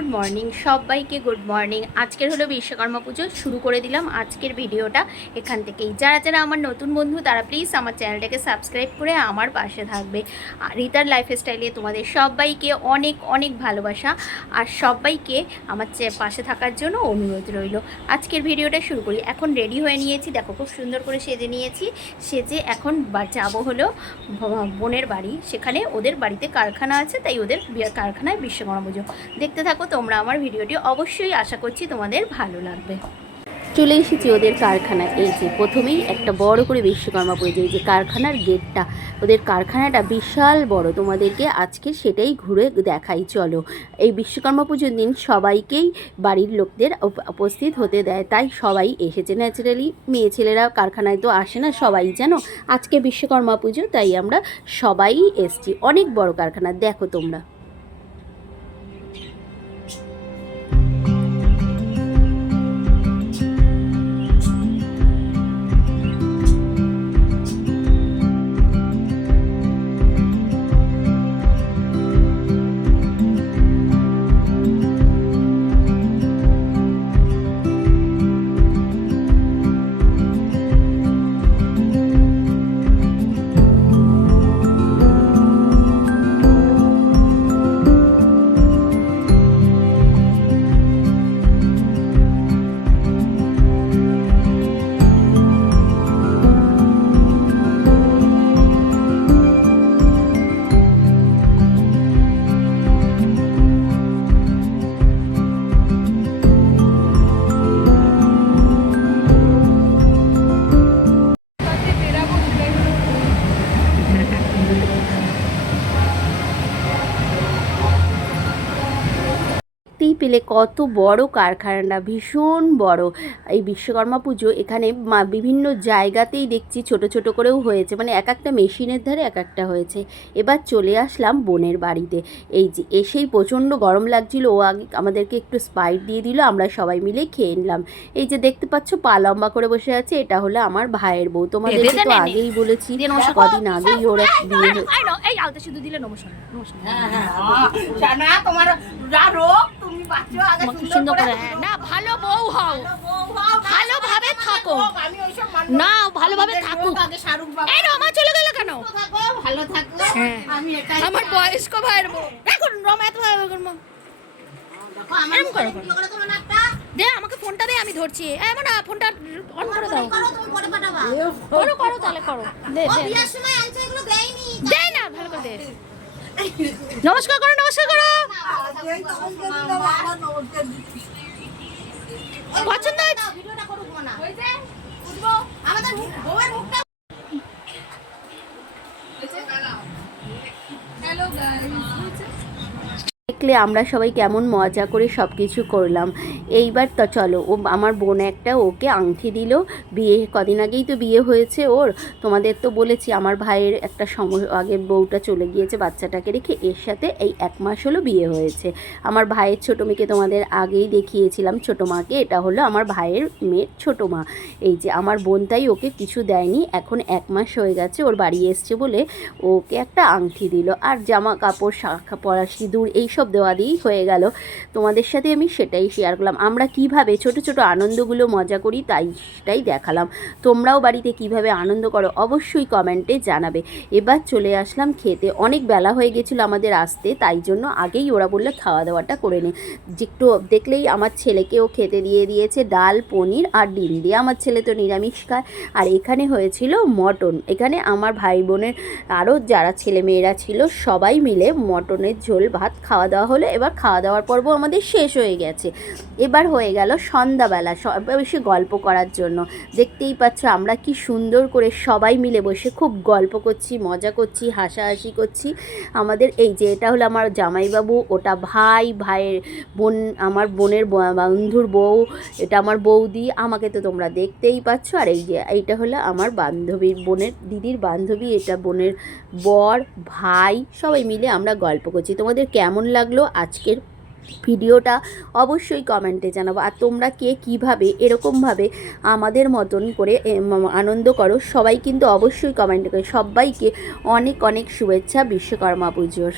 Good morning সবাইকে, good morning. আজকের হলো বিশ্বকর্মা পুজো, শুরু করে দিলাম আজকের ভিডিওটা এখান থেকেই। যারা যারা আমার নতুন বন্ধু তারা প্লিজ আমার চ্যানেলটাকে সাবস্ক্রাইব করে আমার পাশে থাকবে। আর রিতার লাইফস্টাইলে তোমাদের সবাইকে অনেক অনেক ভালোবাসা আর সবাইকে আমার পাশে থাকার জন্য অনুরোধ রইল। আজকের ভিডিওটা শুরু করি। এখন রেডি হয়ে নিয়েছি, দেখো খুব সুন্দর করে সেজে নিয়েছি। সেজে এখন যাবো হলো বোনের বাড়ি, সেখানে ওদের বাড়িতে কারখানা আছে, তাই ওদের কারখানায় বিশ্বকর্মা পুজো। দেখতে থাকো তোমরা আমার ভিডিওটি, অবশ্যই আশা করছি তোমাদের ভালো লাগবে। চলে এসেছি ওদের কারখানায়। এই যে প্রথমেই একটা বড় করে বিশ্বকর্মা পুজো, এই যে কারখানার গেটটা, ওদের কারখানাটা বিশাল বড়। তোমাদেরকে আজকে সেটাই ঘুরে দেখাই, চলো। এই বিশ্বকর্মা পুজোর দিন সবাইকেই বাড়ির লোকদের উপস্থিত হতে দেয়, তাই সবাই এসেছে। ন্যাচারালি মেয়ে ছেলেরা কারখানায় তো আসে না, সবাই জানো আজকে বিশ্বকর্মা পুজো, তাই আমরা সবাই এসছি। অনেক বড় কারখানা, দেখো তোমরা। পেলে কত বড় কারখানাটা, ভীষণ বড়। এই বিশ্বকর্মা পুজো এখানে বিভিন্ন জায়গাতেই দেখছি ছোট ছোট করেও হয়েছে, মানে এক একটা মেশিনের ধারে এক একটা হয়েছে। এবার চলে আসলাম বোনের বাড়িতে। এই যে এসেই প্রচণ্ড গরম লাগছিল, ও আগে আমাদেরকে একটু স্পাইট দিয়ে দিল, আমরা সবাই মিলে খেয়ে নিলাম। এই যে দেখতে পাচ্ছ পা লম্বা করে বসে আছে, এটা হলো আমার ভাইয়ের বউ। তোমাদেরকে তো আগেই বলেছি, কদিন আগেই ওরা বিয়ে হয়েছে। সুন্দর করে না, ভালো বউ হও, ভালোভাবে থাকো না, ভালোভাবে থাকো। এই রমা চলে গেল কেন? ভালো থাকো। আমার বয়স্ক ভাইয়ের বউ, দেখো রমা এত দে, আমাকে ফোনটা দে, আমি ধরছি। এমন না, ফোনটা অন করে দাও। করো করো তাহলে করো, দে দে না, ভালো করে দে। নমস্কার করো, নমস্কার করো। পছন্দ হয়েছে? হ্যালো গাইস, দেখলে আমরা সবাই কেমন মজা করে সব কিছু করলাম। এইবার তো চলো, ও আমার বোন একটা ওকে আংটি দিল। বিয়ে কদিন আগেই তো বিয়ে হয়েছে ওর। তোমাদের তো বলেছি আমার ভাইয়ের একটা সময় আগে বউটা চলে গিয়েছে বাচ্চাটাকে রেখে, এর সাথে এই 1 মাস হলো বিয়ে হয়েছে। আমার ভাইয়ের ছোটো মেয়েকে তোমাদের আগেই দেখিয়েছিলাম, ছোটো মাকে। এটা হলো আমার ভাইয়ের মেয়ের ছোটো মা। এই যে আমার বোন তাই ওকে কিছু দেয়নি, এখন 1 মাস হয়ে গেছে ওর বাড়ি এসছে বলে ওকে একটা আংটি দিল, আর জামা কাপড়, শাখা পরা, সিঁদুর এইসব দেওয়া দিয়েই হয়ে গেল। তোমাদের সাথে আমি সেটাই শেয়ার করলাম, আমরা কিভাবে ছোট ছোট আনন্দগুলো মজা করি, তাই সেটাই দেখালাম। তোমরাও বাড়িতে কিভাবে আনন্দ করো অবশ্যই কমেন্টে জানাবে। এবার চলে আসলাম খেতে, অনেক বেলা হয়ে গেছিলো আমাদের আসতে, তাই জন্য আগেই ওরা বললে খাওয়া দাওয়াটা করে নে। একটু দেখলেই আমার ছেলেকেও খেতে দিয়ে দিয়েছে, ডাল, পনির আর ডিম দিয়ে। আমার ছেলে তো নিরামিষ খায়। আর এখানে হয়েছিল মটন। এখানে আমার ভাই বোনের আরও যারা ছেলেমেয়েরা ছিল সবাই মিলে মটনের ঝোল ভাত খাওয়া দাওয়া হলো। এবার খাওয়া দাওয়ার পর্ব আমাদের শেষ হয়ে গেছে। এবার হয়ে গেল সন্ধ্যাবেলা, বেশি গল্প করার জন্য। দেখতেই পাচ্ছ আমরা কি সুন্দর করে সবাই মিলে বসে খুব গল্প করছি, মজা করছি, হাসাহাসি করছি। আমাদের এই যে এটা হলো আমার জামাইবাবু, ওটা ভাই, ভাইয়ের বোন, আমার বোনের বন্ধুর বউ, এটা আমার বৌদি, আমাকে তো তোমরা দেখতেই পাচ্ছ। আর এই যে এইটা হলো আমার বান্ধবীর বোনের দিদির বান্ধবী, এটা বোনের বর, ভাই, সবাই মিলে আমরা গল্প করছি। তোমাদের কেমন লাগলো আজকের ভিডিওটা অবশ্যই কমেন্টে জানাবো। আর তোমরা কে কীভাবে এরকমভাবে আমাদের মতন করে আনন্দ করো সবাই কিন্তু অবশ্যই কমেন্ট করে। সবাইকে অনেক অনেক শুভেচ্ছা বিশ্বকর্মা পুজোর।